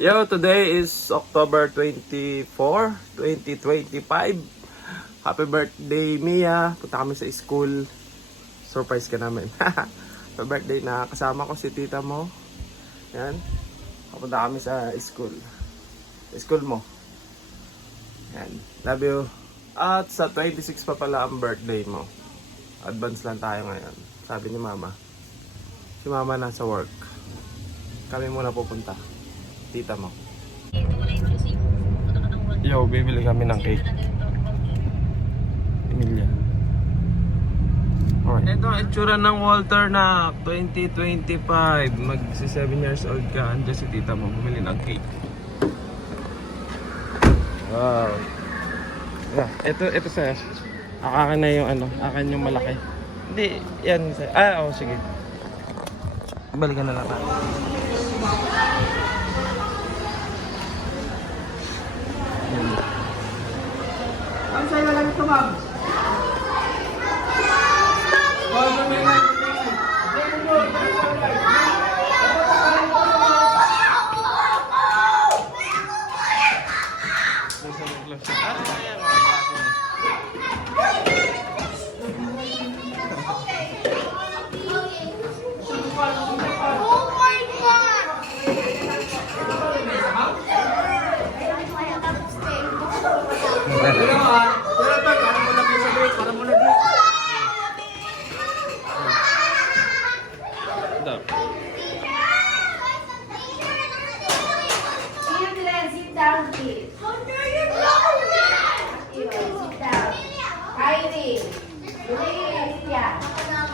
Yo, today is October 24, 2025. Happy birthday, Mia. Punta kami sa school. Surprise ka namin. Happy birthday na kasama ko si tita mo. Yan. Papunta kami sa school. Sa school mo. Yan. Love you. At sa 26 pa pala ang birthday mo. Advance lang tayo ngayon. Sabi ni mama. Si mama nasa work. Kami muna pupunta. Tita mo. Yo, bibili kami ng cake. Emilia. Alright. Ito ang itsura ng Walter na 2025. Magsi 7 years old ka. Andiyan si tita mo. Bumili ng cake. Wow. Yeah, ito sa'yo. Akin na yung ano. Akin yung malaki. Hindi, yan sa'yo. Oo, sige. Balikan na lang natin. Ang sa'yo lang ito, ma'am. Sit down, please. How dare you blow that? Sit down. Kylie. Lydia.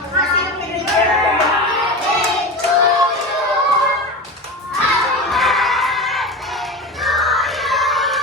Kasi na pinag-birthday to you. Happy birthday to you.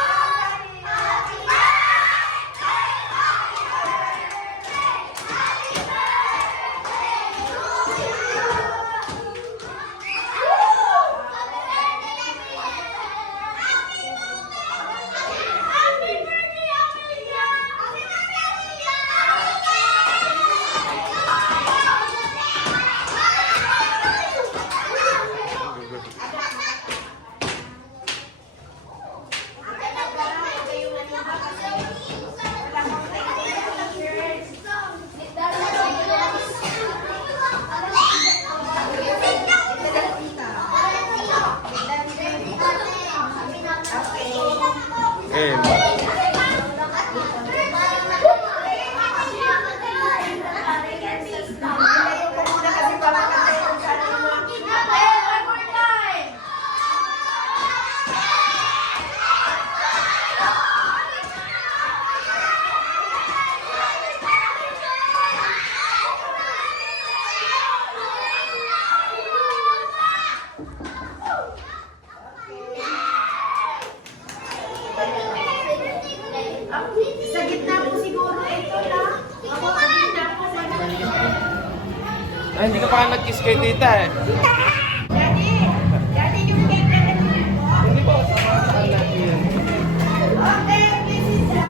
Happy birthday. Happy birthday to sa gitna po siguro ito na. Ako sa gitna po. Ay, hindi ka pa nag-kiss kay tita eh.